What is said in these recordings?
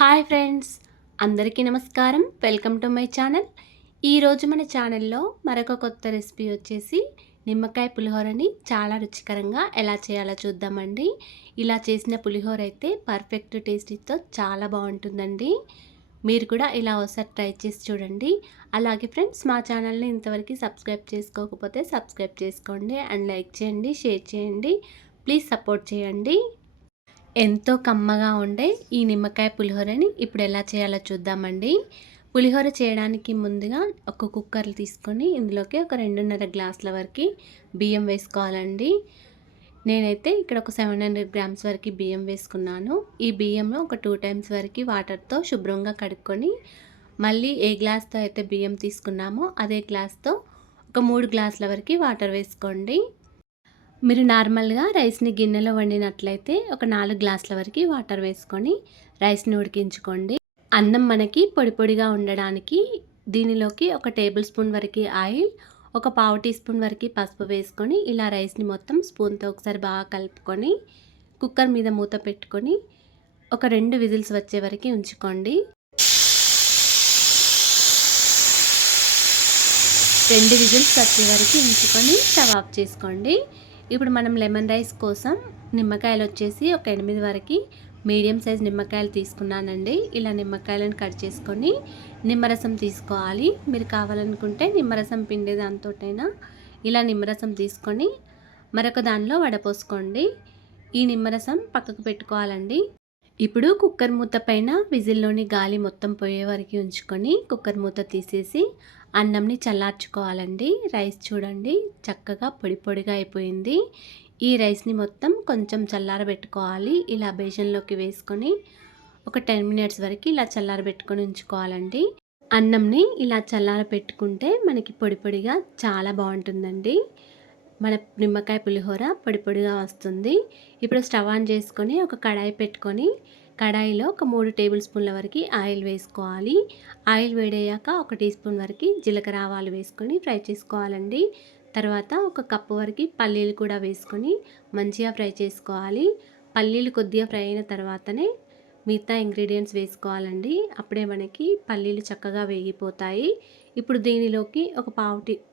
Hi friends, అందరికీ నమస్కారం. Welcome to my channel. ఈరోజు మన ఛానల్లో మరొక కొత్త రెసిపీ వచ్చేసి నిమ్మకాయ పులిహోరని చాలా రుచికరంగా ఎలా చేయాలో చూద్దామండి. ఇలా చేసిన పులిహోర అయితే పర్ఫెక్ట్ టేస్టీతో చాలా బాగుంటుందండి. మీరు కూడా ఇలా ఒకసారి ట్రై చేసి చూడండి. అలాగే ఫ్రెండ్స్, మా ఛానల్ని ఇంతవరకు సబ్స్క్రైబ్ చేసుకోకపోతే సబ్స్క్రైబ్ చేసుకోండి అండ్ లైక్ చేయండి, షేర్ చేయండి. ప్లీజ్ సపోర్ట్ చేయండి. ఎంతో కమ్మగా ఉండే ఈ నిమ్మకాయ పులిహోరని ఇప్పుడు ఎలా చేయాలో చూద్దామండి. పులిహోర చేయడానికి ముందుగా ఒక కుక్కర్ తీసుకొని ఇందులోకి ఒక 2.5 గ్లాసుల వరకు బియ్యం వేసుకోవాలండి. నేనైతే ఇక్కడ ఒక 700 గ్రామ్స్ వరకు బియ్యం వేసుకున్నాను. ఈ బియ్యంలో ఒక 2 టైమ్స్ వరకు వాటర్తో శుభ్రంగా కడుక్కొని మళ్ళీ ఏ గ్లాస్తో అయితే బియ్యం తీసుకున్నామో అదే గ్లాస్తో ఒక 3 గ్లాసుల వరకు వాటర్ వేసుకోండి. మీరు నార్మల్గా రైస్ని గిన్నెలో వండినట్లయితే ఒక 4 గ్లాసుల వరకు వాటర్ వేసుకొని రైస్ని ఉడికించుకోండి. అన్నం మనకి పొడి పొడిగా ఉండడానికి దీనిలోకి ఒక టేబుల్ స్పూన్ వరకు ఆయిల్, ఒక పావు టీ స్పూన్ వరకు పసుపు వేసుకొని ఇలా రైస్ని మొత్తం స్పూన్తో ఒకసారి బాగా కలుపుకొని కుక్కర్ మీద మూత పెట్టుకొని ఒక 2 విజిల్స్ వచ్చే వరకు ఉంచుకోండి. 2 విజిల్స్ వచ్చే వరకు ఉంచుకొని స్టవ్ ఆఫ్ చేసుకోండి. ఇప్పుడు మనం లెమన్ రైస్ కోసం నిమ్మకాయలు వచ్చేసి ఒక 8 వరకు మీడియం సైజ్ నిమ్మకాయలు తీసుకున్నానండి. ఇలా నిమ్మకాయలను కట్ చేసుకొని నిమ్మరసం తీసుకోవాలి. మీరు కావాలనుకుంటే నిమ్మరసం పిండే దాంతోటైనా ఇలా నిమ్మరసం తీసుకొని మరొక దానిలో వడపోసుకోండి. ఈ నిమ్మరసం పక్కకు పెట్టుకోవాలండి. ఇప్పుడు కుక్కర్ మూత పైన విజిల్లోని గాలి మొత్తం పోయే వరకు ఉంచుకొని కుక్కర్ మూత తీసేసి అన్నంని చల్లార్చుకోవాలండి. రైస్ చూడండి చక్కగా పొడి పొడిగా అయిపోయింది. ఈ రైస్ని మొత్తం కొంచెం చల్లారబెట్టుకోవాలి. ఇలా బేషన్లోకి వేసుకొని ఒక 10 మినిట్స్ వరకు ఇలా చల్లారబెట్టుకొని ఉంచుకోవాలండి. అన్నంని ఇలా చల్లారబెట్టుకుంటే మనకి పొడి పొడిగా చాలా బాగుంటుందండి. మన నిమ్మకాయ పులిహోర పొడి పొడిగా వస్తుంది. ఇప్పుడు స్టవ్ ఆన్ చేసుకొని ఒక కడాయి పెట్టుకొని కడాయిలో ఒక 3 టేబుల్ స్పూన్ల వరకు ఆయిల్ వేసుకోవాలి. ఆయిల్ వేడయ్యాక ఒక టీ స్పూన్ వరకు జీలకర్ర ఆవాలు వేసుకొని ఫ్రై చేసుకోవాలండి. తర్వాత ఒక కప్పు వరకు పల్లీలు కూడా వేసుకొని మంచిగా ఫ్రై చేసుకోవాలి. పల్లీలు కొద్దిగా ఫ్రై అయిన తర్వాతనే మిగతా ఇంగ్రీడియంట్స్ వేసుకోవాలండి. అప్పుడే మనకి పల్లీలు చక్కగా వేగిపోతాయి. ఇప్పుడు దీనిలోకి ఒక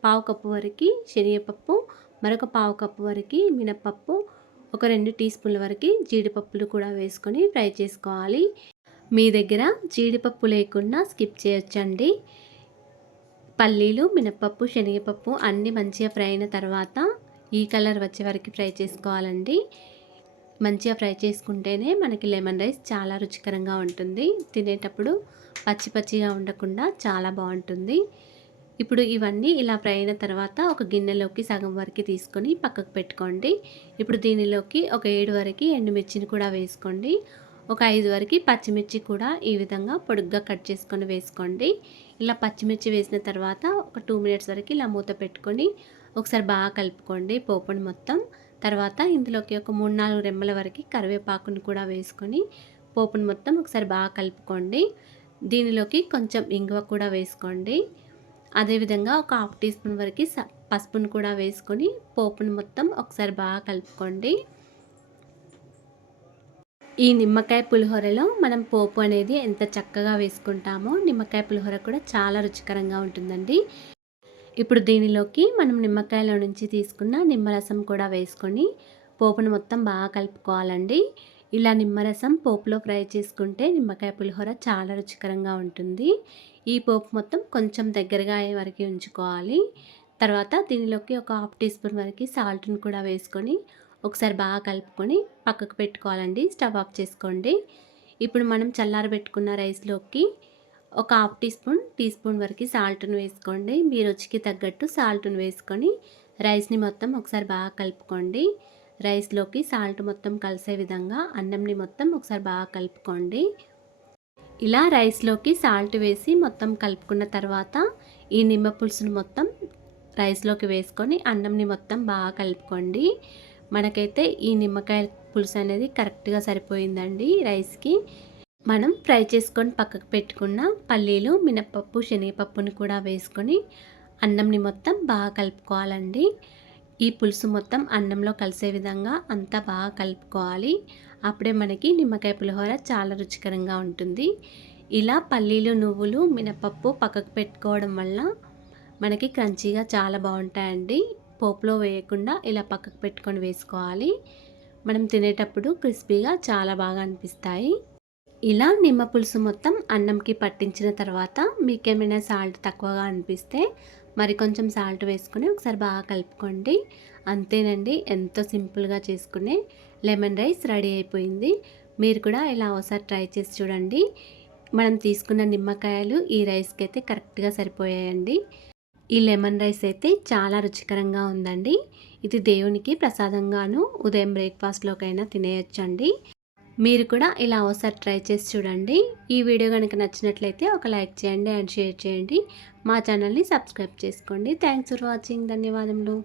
పావు కప్పు వరకు శనగపప్పు, మరొక పావు కప్పు వరకు మినపప్పు, ఒక 2 టీ స్పూన్ల వరకు జీడిపప్పులు కూడా వేసుకొని ఫ్రై చేసుకోవాలి. మీ దగ్గర జీడిపప్పు లేకుండా స్కిప్ చేయొచ్చండి. పల్లీలు, మినపప్పు, శనగపప్పు అన్నీ మంచిగా ఫ్రై అయిన తర్వాత ఈ కలర్ వచ్చే వరకు ఫ్రై చేసుకోవాలండి. మంచిగా ఫ్రై చేసుకుంటేనే మనకి లెమన్ రైస్ చాలా రుచికరంగా ఉంటుంది. తినేటప్పుడు పచ్చి పచ్చిగా ఉండకుండా చాలా బాగుంటుంది. ఇప్పుడు ఇవన్నీ ఇలా ఫ్రై అయిన తర్వాత ఒక గిన్నెలోకి సగం వరకు తీసుకొని పక్కకు పెట్టుకోండి. ఇప్పుడు దీనిలోకి ఒక 7 వరకు ఎండుమిర్చిని కూడా వేసుకోండి. ఒక 5 వరకు పచ్చిమిర్చి కూడా ఈ విధంగా పొడుగ్గా కట్ చేసుకొని వేసుకోండి. ఇలా పచ్చిమిర్చి వేసిన తర్వాత ఒక 2 మినిట్స్ వరకు ఇలా మూత పెట్టుకొని ఒకసారి బాగా కలుపుకోండి పోపుని మొత్తం. తర్వాత ఇందులోకి ఒక 3-4 రెమ్మల వరకు కరివేపాకును కూడా వేసుకొని పోపుని మొత్తం ఒకసారి బాగా కలుపుకోండి. దీనిలోకి కొంచెం ఇంగువ కూడా వేసుకోండి. అదేవిధంగా ఒక హాఫ్ టీ స్పూన్ వరకు పసుపును కూడా వేసుకొని పోపుని మొత్తం ఒకసారి బాగా కలుపుకోండి. ఈ నిమ్మకాయ పులిహోరలో మనం పోపు అనేది ఎంత చక్కగా వేసుకుంటామో నిమ్మకాయ పులిహోర కూడా చాలా రుచికరంగా ఉంటుందండి. ఇప్పుడు దీనిలోకి మనం నిమ్మకాయలో నుంచి తీసుకున్న నిమ్మరసం కూడా వేసుకొని పోపును మొత్తం బాగా కలుపుకోవాలండి. ఇలా నిమ్మరసం పోపులో ఫ్రై చేసుకుంటే నిమ్మకాయ పులిహోర చాలా రుచికరంగా ఉంటుంది. ఈ పోపు మొత్తం కొంచెం దగ్గరగా అయ్యే వరకు ఉంచుకోవాలి. తర్వాత దీనిలోకి ఒక హాఫ్ టీ స్పూన్ వరకు సాల్ట్ని కూడా వేసుకొని ఒకసారి బాగా కలుపుకొని పక్కకు పెట్టుకోవాలండి. స్టవ్ ఆఫ్ చేసుకోండి. ఇప్పుడు మనం చల్లారబెట్టుకున్న రైస్లోకి ఒక హాఫ్ టీ స్పూన్ వరకు సాల్ట్ను వేసుకోండి. మీ రుచికి తగ్గట్టు సాల్ట్ను వేసుకొని రైస్ని మొత్తం ఒకసారి బాగా కలుపుకోండి. రైస్లోకి సాల్ట్ మొత్తం కలిసే విధంగా అన్నంని మొత్తం ఒకసారి బాగా కలుపుకోండి. ఇలా రైస్లోకి సాల్ట్ వేసి మొత్తం కలుపుకున్న తర్వాత ఈ నిమ్మ పులుసును మొత్తం రైస్లోకి వేసుకొని అన్నంని మొత్తం బాగా కలుపుకోండి. మనకైతే ఈ నిమ్మకాయ పులుసు అనేది కరెక్ట్గా సరిపోయిందండి రైస్కి. మనం ఫ్రై చేసుకొని పక్కకు పెట్టుకున్న పల్లీలు, మినపప్పు, శనగపప్పుని కూడా వేసుకొని అన్నంని మొత్తం బాగా కలుపుకోవాలండి. ఈ పులుసు మొత్తం అన్నంలో కలిసే విధంగా అంతా బాగా కలుపుకోవాలి. అప్పుడే మనకి నిమ్మకాయ పులిహోర చాలా రుచికరంగా ఉంటుంది. ఇలా పల్లీలు, నువ్వులు, మినపప్పు పక్కకు పెట్టుకోవడం వల్ల మనకి క్రంచీగా చాలా బాగుంటాయండి. పోపులో వేయకుండా ఇలా పక్కకు పెట్టుకొని వేసుకోవాలి. మనం తినేటప్పుడు క్రిస్పీగా చాలా బాగా అనిపిస్తాయి. ఇలా నిమ్మ పులుసు మొత్తం అన్నంకి పట్టించిన తర్వాత మీకేమైనా సాల్ట్ తక్కువగా అనిపిస్తే మరి కొంచెం సాల్ట్ వేసుకొని ఒకసారి బాగా కలుపుకోండి. అంతేనండి, ఎంతో సింపుల్గా చేసుకునే లెమన్ రైస్ రెడీ అయిపోయింది. మీరు కూడా ఇలా ఒకసారి ట్రై చేసి చూడండి. మనం తీసుకున్న నిమ్మకాయలు ఈ రైస్కి అయితే కరెక్ట్గా సరిపోయాయండి. ఈ లెమన్ రైస్ అయితే చాలా రుచికరంగా ఉందండి. ఇది దేవునికి ప్రసాదంగాను ఉదయం బ్రేక్ఫాస్ట్లోకైనా తినేయొచ్చండి. మీరు కూడా ఇలా ఒకసారి ట్రై చేసి చూడండి. ఈ వీడియో కనుక నచ్చినట్లయితే ఒక లైక్ చేయండి అండ్ షేర్ చేయండి. మా ఛానల్ని సబ్స్క్రైబ్ చేసుకోండి. Thanks for watching. ధన్యవాదములు.